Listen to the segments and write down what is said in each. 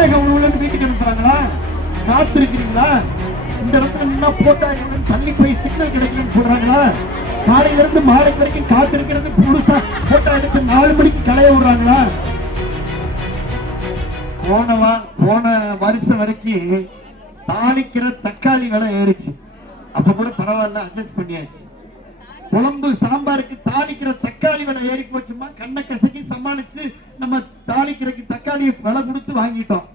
ரேக உணவுல வீட்டுக்கு அனுப்புறாங்களா? காத்திருக்கிறீங்களா? இந்த இடத்துல நின்னா போட்டா தள்ளி போய் சிக்னல் கிடைக்கும்னு சொல்றாங்களா? காலையில இருந்து மாலை வரைக்கும் காத்திருக்கிறது புதுசா போட்டா எடுத்து 4 மணிக்கு களைய விடுறாங்களா? போன வருஷம் வரைக்கும் தாளிக்கிற தக்காளி விலை ஏறிச்சு. அப்ப கூட பரவாயில்ல, அட்ஜஸ்ட் பண்ணியாச்சு. குழம்பு சாம்பாருக்கு தாளிக்கிற தக்காளி விலை ஏறி போச்சுமா, கண்ணை கசக்கி சமாளிச்சு நம்ம தாளிக்கிறதுக்கு தக்காளி விலை கொடுத்து வாங்கிட்டோம்.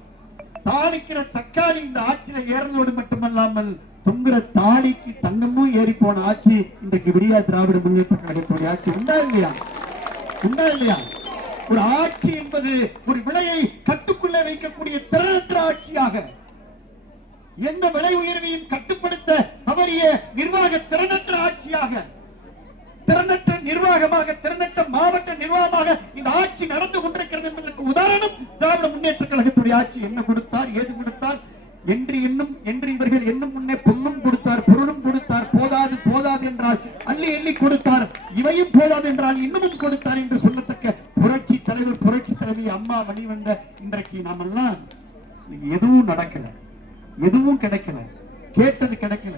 தாளிக்கிற தக்காளி இந்த ஆட்சியில ஏறதோடு மட்டுமல்லாமல் தொங்குற தாலிக்கு தங்கமும் ஏறி போன ஆட்சி இன்றைக்கு விடியா திராவிட முன்னேற்ற கழகத்துடைய ஆட்சி. உண்டா இல்லையா? உண்டா இல்லையா? ஒரு ஆட்சி என்பது ஒரு விலையை கட்டுக்குள்ளே வைக்கக்கூடிய திறனற்ற ஆட்சியாக, எந்த விலை உயர்வையும் கட்டுப்படுத்த தவறிய நிர்வாக திறனற்ற ஆட்சியாக, திறனற்ற நிர்வாகமாக, திறனற்ற மாவட்ட நிர்வாகமாக இந்த ஆட்சி நடந்து கொண்டிருக்கிறது என்பதற்கு உதாரணம் திராவிட முன்னேற்ற கழகத்துடைய ஆட்சி. என்ன கொடுத்தார், ஏது கொடுத்தார் என்று இவர்கள் என்னும் முன்னே பொன்னும் கொடுத்தார், பொருளும் கொடுத்தார். போதாது போதாது என்றால் அள்ளி அள்ளி கொடுத்தார், இவையும் போதாது என்றால் இன்னமும் கொடுத்தார் என்று சொல்லத்தக்க புரட்சி தலைவர், புரட்சி தலைவி அம்மா வழிவந்த இன்றைக்கு நாமெல்லாம் எதுவும் நடக்கல, எதுவும் கிடைக்கல, கேட்டது கிடைக்கல.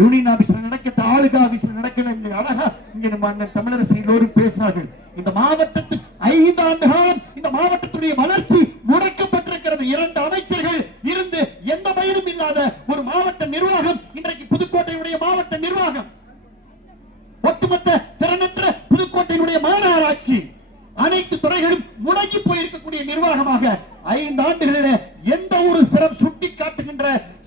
யூனியன் ஆபீஸ்ல நடக்க, ஆளுகா ஆபீஸ்ல நடக்கல. அழகா இங்க நம்ம தமிழரசு எல்லோரும் பேசினார்கள். இந்த மாவட்டத்தில் 5 ஆண்டுகள் இந்த மாவட்டத்துடைய வளர்ச்சி முடக்கப்பட்டிருக்கிறது. 2 அமைச்சர்கள் இருந்து எந்த பயனும் இல்லாத ஒரு மாவட்ட நிர்வாகம் இன்றைக்கு புதுக்கோட்டையுடைய மாவட்ட நிர்வாகம், ஒட்டுமொத்த திறனற்ற புதுக்கோட்டையினுடைய மாநகராட்சி, அனைத்து துறைகளும் முடங்கி போயிருக்கக்கூடிய நிர்வாகமாக 5 ஆண்டுகளிலே எந்த ஒரு சிறப்பு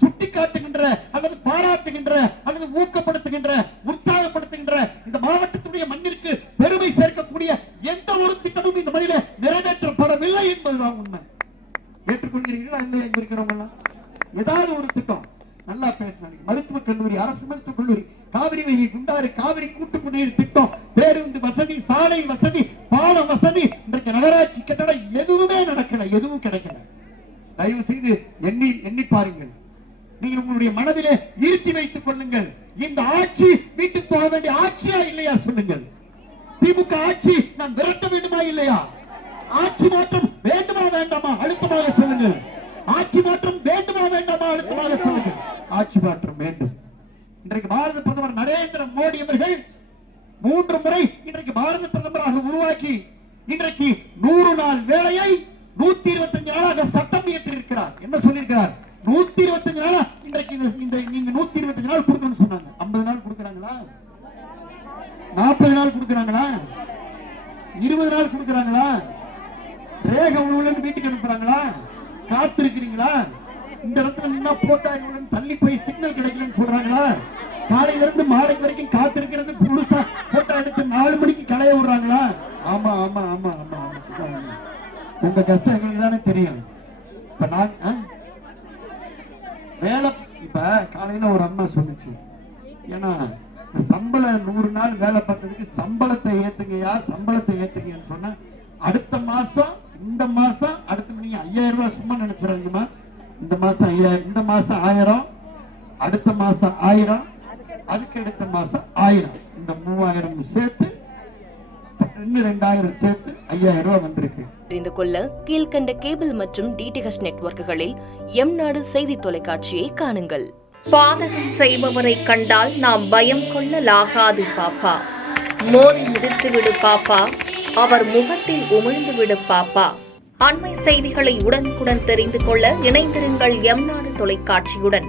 சுட்டிக்காட்டுகின்ற அல்லது பாராட்டுகின்ற அல்லது ஊக்கப்படுத்துகின்ற, உற்சாகப்படுத்துகின்ற, இந்த மாவட்டத்துடைய மண்ணிற்கு பெருமை சேர்க்கக்கூடிய எந்த ஒரு திட்டமும் இந்த மண்ணிலே நிறைவேற்றப்படவில்லை என்பதுதான் உண்மை. ஏற்றுக்கொள்கிறீர்களா இல்லையா? இருக்கிறவங்க ஏதாவது ஒரு திட்டம் நல்லா பேசினாங்க. மருத்துவக் கல்லூரி, அரசு மருத்துவக் கல்லூரி, காவிரி வகை குண்டாறு, காவிரி கூட்டு குடிநீர் திட்டம், பேருந்து வசதி, சாலை வசதி, பால வசதி, இன்றைக்கு நகராட்சி கட்டடம் எதுவுமே நடக்கல, எதுவும் கிடைக்கல. தயவு செய்து எண்ணி பாருங்கள். நீங்கள் உங்களுடைய மனதிலே இருத்தி வைத்துக் கொள்ளுங்கள். இந்த ஆட்சி வீட்டுக்கு போக வேண்டிய ஆட்சியா இல்லையா சொல்லுங்கள். திமுக ஆட்சி நாம் விரட்ட வேண்டுமா இல்லையா? ஆட்சி மாற்றம் வேண்டுமா வேண்டாமா? அழுத்தமாக சொல்லுங்கள். ஆட்சி மாற்றம் வேண்டுமா வேண்டாமா? அழுத்தமாக சொல்லுங்கள். ஆட்சி மாற்றம் வேண்டும். இன்றைக்கு பாரத பிரதமர் நரேந்திர மோடி அவர்கள் 3 முறை இன்றைக்கு பாரத பிரதமராக உருவாக்கி இன்றைக்கு 100 நாள் வேலையை 125 நாளாக சட்டம் இயற்றியிருக்கிறார். என்ன சொல்லியிருக்கிறார்? 125 நாளா இன்றைக்கு நீங்க 125 நாள் கொடுக்கணும்னு சொன்னாங்க. 50 நாள் கொடுக்கறாங்களா? 40 நாள் கொடுக்கறாங்களா? 20 நாள் கொடுக்கறாங்களா? ரேக உணவுல வீட்டுக்கு அனுப்புறாங்களா? காத்திருக்கிறீங்களா? இந்த இடத்துல நின்னா போட்டா தள்ளி போய் சிக்னல் கிடைக்கலன்னு சொல்றாங்களா? காலையில இருந்து மாலை வரைக்கும் காத்திருக்கிறது புதுசா போட்டா எடுத்து 4 மணிக்கு களைய விடுறாங்களா? ஆமா ஆமா ஆமா ஆமா ஆமா. உங்க கஷ்டம் எங்களுக்கு தானே தெரியும். இப்ப நான் வேலை, இப்ப காலையில ஒரு அம்மா சொன்னிச்சு, ஏன்னா சம்பளம் 100 நாள் வேலை பார்த்ததுக்கு சம்பளத்தை ஏத்துங்கயா, சம்பளத்தை ஏத்துங்கன்னு சொன்னா, அடுத்த மாசம் இந்த மாசம் அடுத்த நீங்க 5000 ரூபாய் சும்மா நினைச்சிடாதீங்கம்மா. இந்த மாசம் 5000, இந்த மாசம் 1000, அடுத்த மாசம் 1000, அதுக்கு அடுத்த மாசம் 1000, இந்த 3000 சேர்த்து 2000 சேர்த்து 5000 ரூபாய் வந்திருக்கு. தெரிந்து கொள்ள கீழ்கண்ட கேபிள் மற்றும் டிடிஎச் நெட்வொர்க்குகளில் எம் நாடு செய்தி தொலைக்காட்சியை காணுங்கள். பாதகம் செய்பவரை கண்டால் நாம் பயம் கொள்ளலாகாது பாப்பா. மோதி மிதித்து விடு பாப்பா, அவர் முகத்தில் உமிழ்ந்து விடு பாப்பா. அண்மை செய்திகளை உடனுக்குடன் தெரிந்து கொள்ள இணைந்திருங்கள் எம் நாடு தொலைக்காட்சியுடன்.